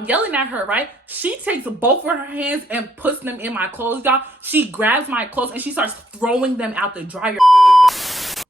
I'm yelling at her, right? She takes both of her hands and puts them in my clothes, y'all. She grabs my clothes and she starts throwing them out the dryer.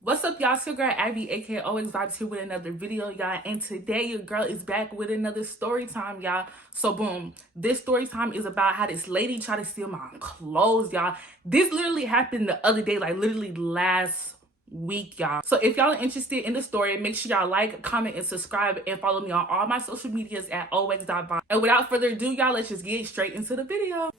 What's up, y'all? It's your girl Abby, aka OX Vibes, here with another video, y'all. And today your girl is back with another story time, y'all. So boom, this story time is about how this lady tried to steal my clothes, y'all. This literally happened the other day, like literally last week, y'all. So if y'all are interested in the story, make sure y'all like, comment, and subscribe, and follow me on all my social medias at ox.vibes. And without further ado, y'all, let's just get straight into the video.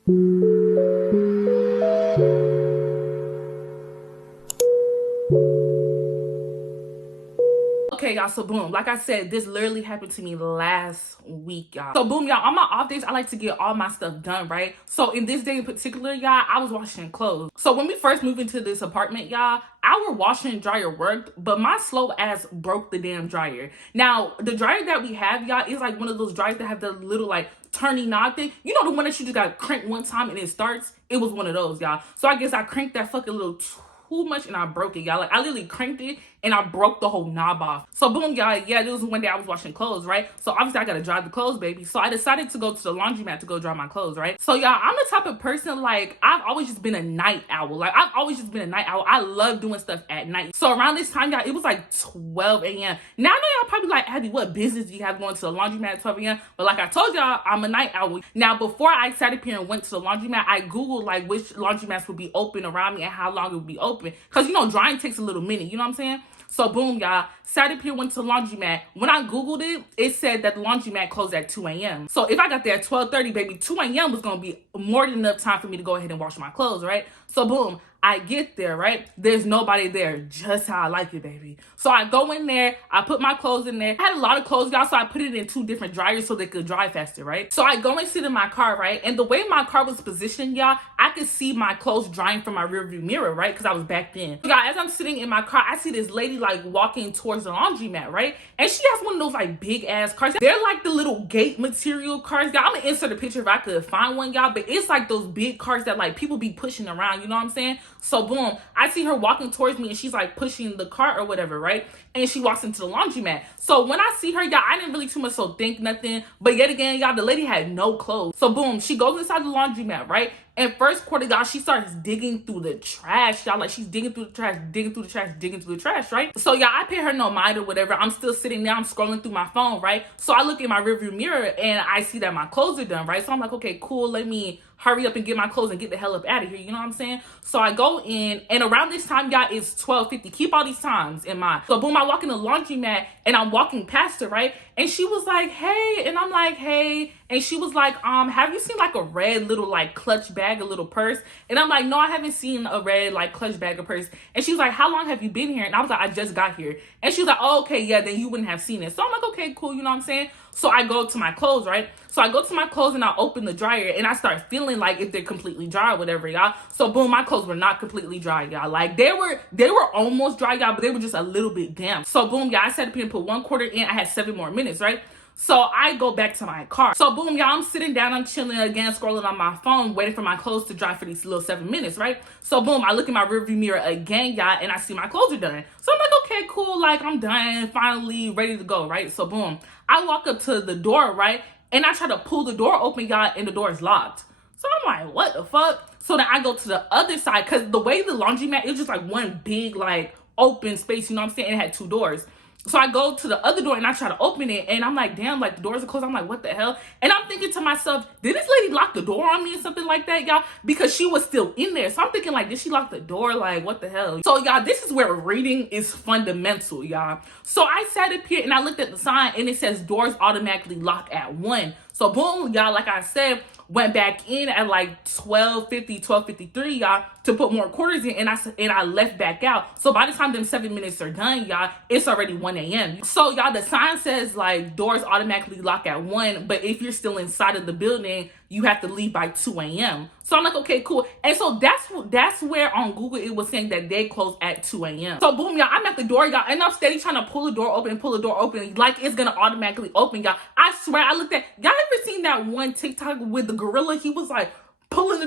Okay, y'all, so boom, like I said, this literally happened to me last week, y'all. So boom, y'all, on my off days, I like to get all my stuff done, right? So in this day in particular, y'all, I was washing clothes. So when we first moved into this apartment, y'all, our washer and dryer worked, but my slow ass broke the damn dryer. Now, the dryer that we have, y'all, is like one of those dryers that have the little like turning knob thing. You know, the one that you just got cranked one time and it starts? It was one of those, y'all. So I guess I cranked that fucking little too much and I broke it, y'all. Like I literally cranked it and I broke the whole knob off. So boom, y'all, yeah, this was one day I was washing clothes, right? So obviously I gotta dry the clothes, baby. So I decided to go to the laundromat to go dry my clothes, right? So y'all, I'm the type of person, like, I've always just been a night owl. Like I've always just been a night owl. I love doing stuff at night. So around this time, y'all, it was like 12 a.m. Now I know y'all probably like, Abby, what business do you have going to the laundromat at 12 a.m.? But like I told y'all, I'm a night owl. Now before I sat up here and went to the laundromat, I Googled like which laundromats would be open around me and how long it would be open. Cause you know, drying takes a little minute, you know what I'm saying? So boom, y'all, sat up here, went to the laundromat. When I Googled it, it said that the laundromat closed at 2 a.m. So if I got there at 12:30, baby, 2 a.m. was gonna be more than enough time for me to go ahead and wash my clothes, right? So boom, I get there, right? There's nobody there, just how I like it, baby. So I go in there, I put my clothes in there. I had a lot of clothes, y'all, so I put it in 2 different dryers so they could dry faster, right? So I go and sit in my car, right? And the way my car was positioned, y'all, I could see my clothes drying from my rearview mirror, right? Because I was backed in. Y'all, as I'm sitting in my car, I see this lady like walking towards the laundromat, right? And she has one of those like big ass cars. They're like the little gate material cars, y'all. I'm gonna insert a picture if I could find one, y'all, but it's like those big cars that like people be pushing around, you know what I'm saying? So boom, I see her walking towards me and she's like pushing the cart or whatever, right? And she walks into the laundromat. So when I see her, y'all, I didn't really too much so think nothing. But yet again, y'all, the lady had no clothes. So boom, she goes inside the laundromat, right? And first quarter, y'all, she starts digging through the trash, y'all. Like she's digging through the trash, digging through the trash, digging through the trash, right? So y'all, I pay her no mind or whatever. I'm still sitting there, I'm scrolling through my phone, right? So I look in my rearview mirror and I see that my clothes are done, right? So I'm like, okay, cool, let me hurry up and get my clothes and get the hell up out of here, you know what I'm saying? So I go in, and around this time, y'all, it's 12:50. Keep all these times in mind. So boom, I walk in the laundromat and I'm walking past her, right? And she was like, hey, and I'm like, hey. And she was like, have you seen like a red little like clutch bag, a little purse? And I'm like, no, I haven't seen a red like clutch bag or purse. And she was like, how long have you been here? And I was like, I just got here. And she was like, oh, okay, yeah, then you wouldn't have seen it. So I'm like, okay, cool, you know what I'm saying? So I go to my clothes, right? So I go to my clothes and I open the dryer and I start feeling like if they're completely dry or whatever, y'all. So boom, my clothes were not completely dry, y'all. Like they were almost dry, y'all, but they were just a little bit damp. So boom, y'all, I sat up here and put 1 quarter in. I had 7 more minutes, right? So I go back to my car. So boom, y'all, I'm sitting down, I'm chilling again, scrolling on my phone, waiting for my clothes to dry for these little 7 minutes, right? So boom, I look in my rearview mirror again, y'all, and I see my clothes are done. So I'm like, okay, cool, like I'm done, finally ready to go, right? So boom, I walk up to the door, right? And I try to pull the door open, y'all, and the door is locked. So I'm like, what the fuck? So then I go to the other side, because the way the laundromat, it was just like one big, like, open space, you know what I'm saying? It had 2 doors. So I go to the other door and I try to open it, and I'm like, damn, like the doors are closed. I'm like, what the hell? And I'm thinking to myself, did this lady lock the door on me or something like that, y'all? Because she was still in there. So I'm thinking like, did she lock the door? Like, what the hell? So y'all, this is where reading is fundamental, y'all. So I sat up here and I looked at the sign and it says doors automatically lock at 1. So boom, y'all, like I said, went back in at like 12:50, 12:53, y'all, to put more quarters in, and I left back out. So by the time them 7 minutes are done, y'all, it's already 1 a.m. So y'all, the sign says like doors automatically lock at 1, but if you're still inside of the building, you have to leave by 2 a.m. So I'm like, okay, cool. And so that's where on Google it was saying that they close at 2 a.m. So boom, y'all, I'm at the door, y'all, and I'm steady trying to pull the door open, like it's gonna automatically open, y'all. I swear, I looked at, y'all ever seen that one TikTok with the gorilla? He was like pulling the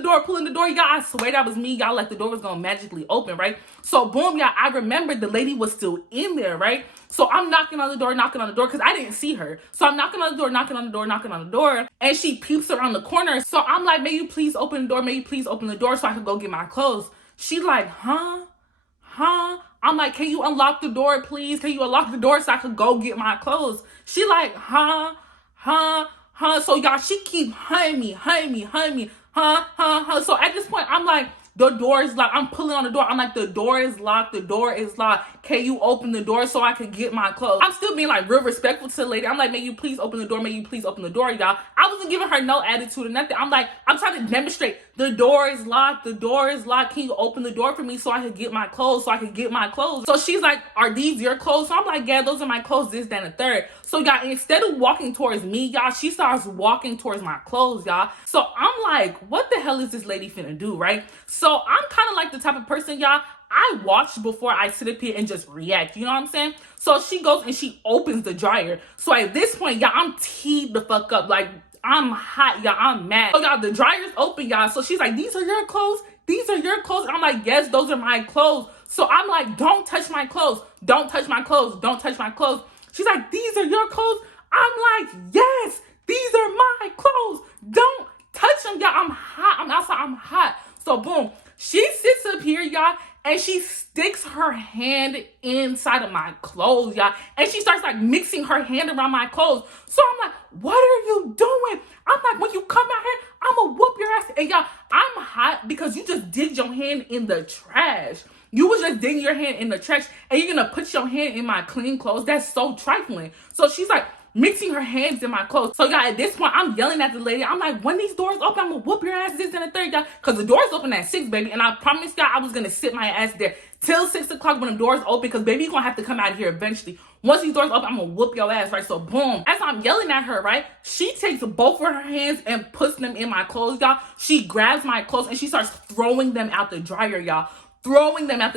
door, y'all. I swear that was me, y'all. Like the door was gonna magically open, right? So boom, y'all, I remember the lady was still in there, right? So I'm knocking on the door, because I didn't see her. So I'm knocking on the door, and she peeps around the corner. So I'm like, may you please open the door, so I can go get my clothes. She like, huh? I'm like, can you unlock the door, please? Can you unlock the door so I could go get my clothes? She like, huh? So y'all, she keep hunting me, huh? So at this point, I'm like, the door is locked. I'm pulling on the door. I'm like, the door is locked. Can you open the door so I can get my clothes? I'm still being like real respectful to the lady. I'm like, may you please open the door? Y'all. I wasn't giving her no attitude or nothing. I'm like, I'm trying to demonstrate the door is locked. Can you open the door for me so I can get my clothes? So she's like, are these your clothes? So I'm like, yeah, those are my clothes, this, that, and the third. So y'all, instead of walking towards me, y'all, she starts walking towards my clothes, y'all. So I'm like, what the hell is this lady finna do, right? So I'm kind of like the type of person, y'all, I watch before I sit up here and just react. You know what I'm saying? So she goes and she opens the dryer. So at this point, y'all, I'm teed the fuck up. Like, I'm hot, y'all. I'm mad. So y'all, the dryer's open, y'all. So she's like, these are your clothes? I'm like, yes, those are my clothes. So I'm like, don't touch my clothes. She's like, these are your clothes? I'm like, yes, these are my clothes. Don't touch them, y'all. I'm hot. I'm outside. I'm hot. So boom, she sits up here, y'all, and she sticks her hand inside of my clothes, y'all. And she starts like mixing her hand around my clothes. So I'm like, what are you doing? I'm like, when you come out here, I'm gonna whoop your ass. And y'all, I'm hot because you just digged your hand in the trash. You was just digging your hand in the trash and you're gonna put your hand in my clean clothes. That's so trifling. So she's like mixing her hands in my clothes. So y'all, at this point, I'm yelling at the lady. I'm like, when these doors open, I'm gonna whoop your ass, this and the third, y'all. Cause the doors open at 6, baby. And I promised y'all I was gonna sit my ass there till 6 o'clock when the doors open. Cause baby, you're gonna have to come out of here eventually. Once these doors open, I'm gonna whoop your ass, right? So boom. As I'm yelling at her, right? She takes both of her hands and puts them in my clothes, y'all. She grabs my clothes and she starts throwing them out the dryer, y'all. Tossing them out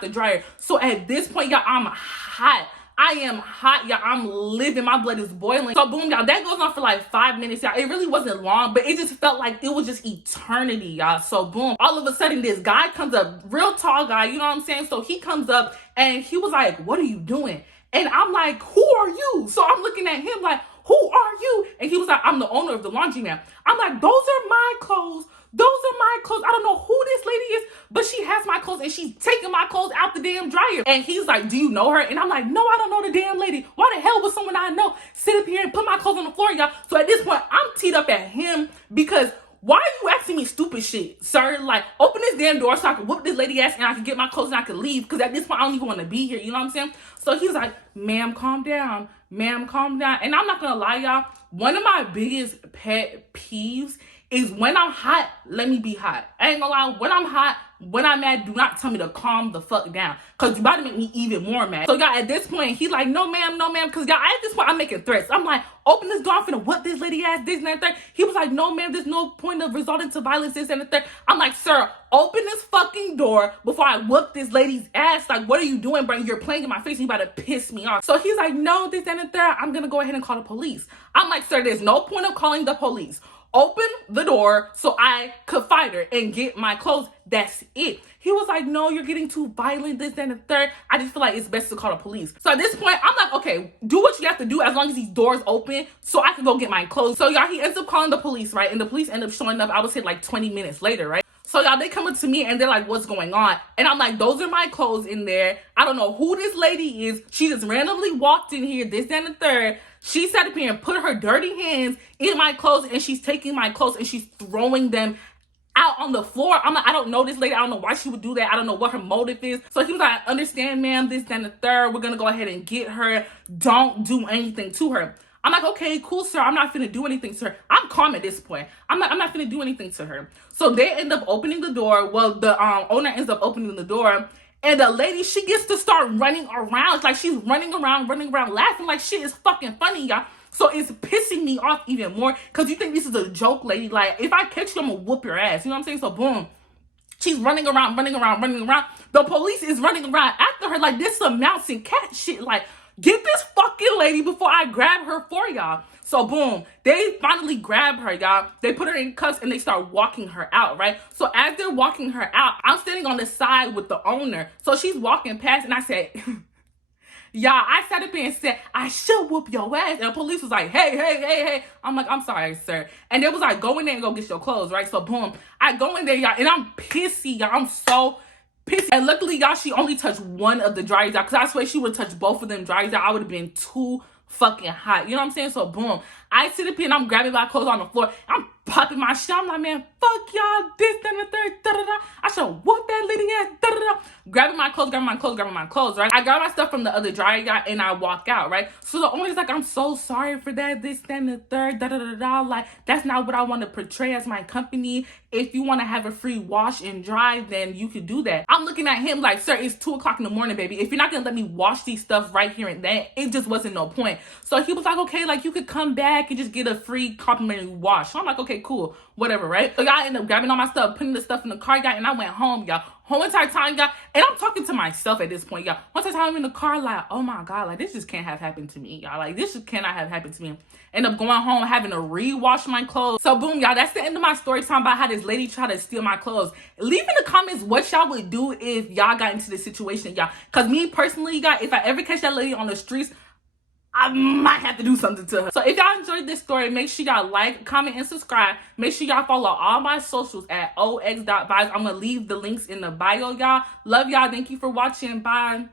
the dryer. So at this point, y'all, I'm hot. I am hot, y'all. I'm living. My blood is boiling. So boom, y'all, that goes on for like 5 minutes, y'all. It really wasn't long, but it just felt like it was just eternity, y'all. So boom, all of a sudden this guy comes up, real tall guy, you know what I'm saying? So he comes up and he was like, what are you doing? And I'm like, who are you? So I'm looking at him like, who are you? And he was like, I'm the owner of the laundromat. I'm like, those are my clothes. I don't know who this lady is, but she has my clothes and she's taking my clothes out the damn dryer. And he's like, do you know her? And I'm like, no, I don't know the damn lady. Why the hell would someone I know sit up here and put my clothes on the floor, y'all? So at this point, I'm teed up at him because why are you asking me stupid shit, sir? Like, open this damn door so I can whoop this lady ass and I can get my clothes and I can leave. Because at this point, I don't even want to be here. You know what I'm saying? So he's like, ma'am, calm down. And I'm not going to lie, y'all. One of my biggest pet peeves is when I'm hot, let me be hot. I ain't gonna lie, when I'm hot, when I'm mad, do not tell me to calm the fuck down. Cause you about to make me even more mad. So y'all, at this point, he's like, no ma'am. Cause y'all, at this point, I'm making threats. I'm like, open this door, I'm finna whoop this lady ass, this and that third. He was like, no ma'am, there's no point of resorting to violence, this and the third. I'm like, sir, open this fucking door before I whoop this lady's ass. Like, what are you doing, bro? You're playing in my face and you about to piss me off. So he's like, no, this and the third. I'm gonna go ahead and call the police. I'm like, sir, there's no point of calling the police. Open the door so I could fight her and get my clothes. That's it. He was like, no, you're getting too violent, this, and the third. I just feel like it's best to call the police. So at this point, I'm like, okay, do what you have to do as long as these doors open so I can go get my clothes. So y'all, he ends up calling the police, right? And the police end up showing up, I would say like 20 minutes later, right? So y'all, they come up to me and they're like, what's going on? And I'm like, those are my clothes in there. I don't know who this lady is. She just randomly walked in here, this, and the third. She sat up here and put her dirty hands in my clothes and she's taking my clothes and she's throwing them out on the floor. I'm like, I don't know this lady. I don't know why she would do that. I don't know what her motive is. So he was like, understand, ma'am, this, and the third. We're going to go ahead and get her. Don't do anything to her. I'm like, okay, cool, sir. I'm not finna do anything to her. I'm calm at this point. I'm not finna do anything to her. So they end up opening the door. Well, the owner ends up opening the door. And the lady, she gets to start running around. Like, she's running around, laughing like shit is fucking funny, y'all. So it's pissing me off even more. Because you think this is a joke, lady. Like, if I catch you, I'm going to whoop your ass. You know what I'm saying? So, boom. She's running around. The police is running around after her like this some mouse and cat shit. Like, Get this fucking lady before I grab her for y'all. So boom, they finally grab her, y'all. They put her in cuffs and they start walking her out, right? So as they're walking her out, I'm standing on the side with the owner. So she's walking past and I said, y'all, I sat up here and said, I should whoop your ass. And the police was like, hey. I'm like, I'm sorry, sir. And they was like, go in there and go get your clothes, right? So boom, I go in there, y'all, and I'm pissy, y'all. I'm so pissy. And luckily, y'all, she only touched one of the dryers, y'all, because I swear she would touch both of them dryers, y'all. I would have been too fucking hot. You know what I'm saying? So boom, I sit up here and I'm grabbing my clothes on the floor. I'm popping my shit. I'm like, man, fuck y'all, this, that, and the third, da-da-da. I should whoop that lady ass, da-da-da. Grabbing my clothes, right? I grab my stuff from the other dryer, y'all, and I walk out, right? So the owner's like, I'm so sorry for that, this, that, and the third, da-da-da-da. Like, that's not what I want to portray as my company. If you want to have a free wash and dry, then you could do that. I'm looking at him like, sir, it's 2 o'clock in the morning, baby. If you're not going to let me wash these stuff right here and then, it just wasn't no point. So he was like, okay, like, you could come back and just get a free complimentary wash. So I'm like, okay, cool, whatever, right? So y'all end up grabbing all my stuff, putting the stuff in the car, y'all, and I went home, y'all. Whole entire time, y'all, and I'm talking to myself at this point, y'all. Once I time I'm in the car, like, oh my God, like, this just can't have happened to me, y'all. Like, this just cannot have happened to me. End up going home, having to rewash my clothes. So boom, y'all, that's the end of my story time about how this lady tried to steal my clothes. Leave in the comments what y'all would do if y'all got into this situation, y'all. Because me personally, y'all, if I ever catch that lady on the streets, I might have to do something to her. So if y'all enjoyed this story, make sure y'all like, comment, and subscribe. Make sure y'all follow all my socials at ox.vibes. I'm going to leave the links in the bio, y'all. Love y'all. Thank you for watching. Bye.